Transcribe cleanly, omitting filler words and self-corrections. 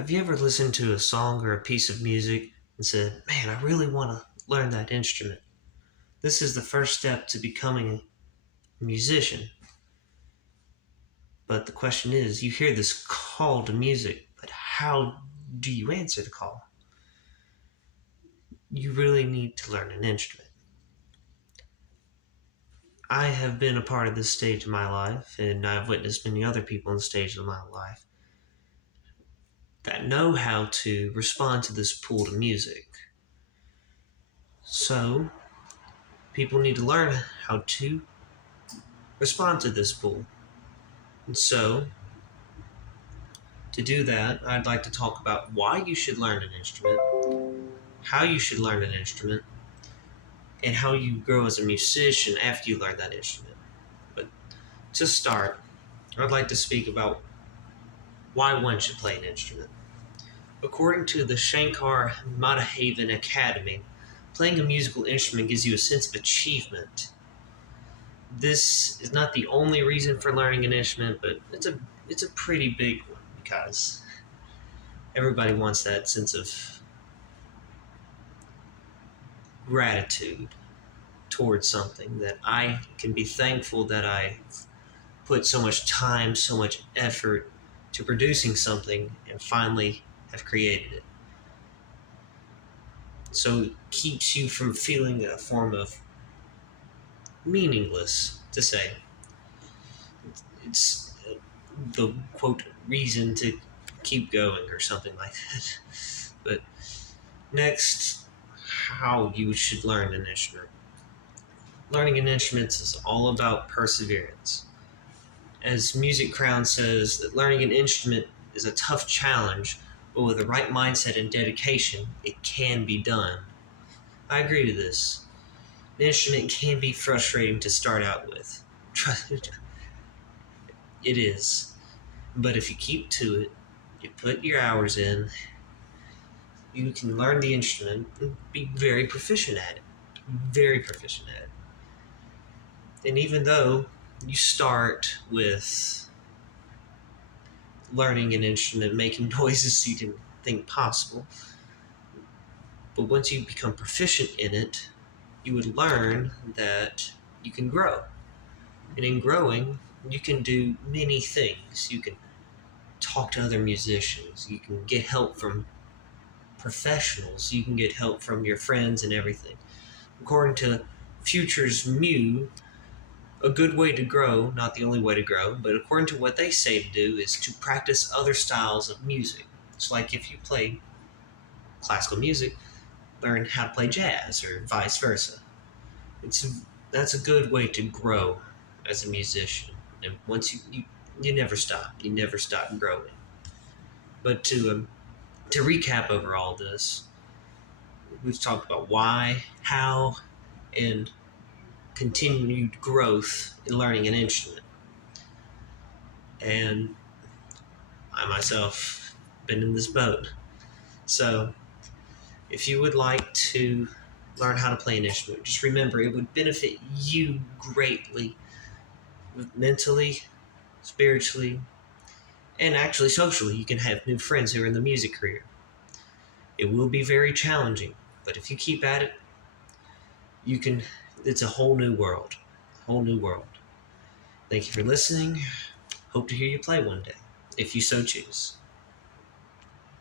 Have you ever listened to a song or a piece of music and said, "Man, I really want to learn that instrument"? This is the first step to becoming a musician. But the question is, you hear this call to music, but how do you answer the call? You really need to learn an instrument. I have been a part of this stage of my life, and I've witnessed many other people in the stage of my life that know how to respond to this pull to music. So, people need to learn how to respond to this pull. And so, to do that, I'd like to talk about why you should learn an instrument, how you should learn an instrument, and how you grow as a musician after you learn that instrument. But to start, I'd like to speak about why one should play an instrument. According to the Shankar Mahadevan Academy, playing a musical instrument gives you a sense of achievement. This is not the only reason for learning an instrument, but it's a pretty big one because everybody wants that sense of gratitude towards something, that I can be thankful that I put so much time, so much effort to producing something and finally have created it. So it keeps you from feeling a form of meaningless to say. It's the quote reason to keep going or something like that. But next, how you should learn an instrument. Learning an instrument is all about perseverance. As Music Crown says, that learning an instrument is a tough challenge, but with the right mindset and dedication, it can be done. I agree to this. An instrument can be frustrating to start out with. It is. But if you keep to it, you put your hours in, you can learn the instrument and be very proficient at it. Very proficient at it. And even though you start with learning an instrument, making noises you didn't think possible, but once you become proficient in it, you would learn that you can grow. And in growing, you can do many things. You can talk to other musicians. You can get help from professionals. You can get help from your friends and everything. According to Futures Mew, a good way to grow, not the only way to grow, but according to what they say to do, is to practice other styles of music. It's like if you play classical music, learn how to play jazz or vice versa. That's a good way to grow as a musician. And once you never stop. You never stop growing. But to recap over all this, we've talked about why, how, and continued growth in learning an instrument. And I myself been in this boat. So if you would like to learn how to play an instrument, just remember it would benefit you greatly, mentally, spiritually, and actually socially. You can have new friends who are in the music career. It will be very challenging, but if you keep at it, you can. It's a whole new world. Whole new world. Thank you for listening. Hope to hear you play one day, if you so choose.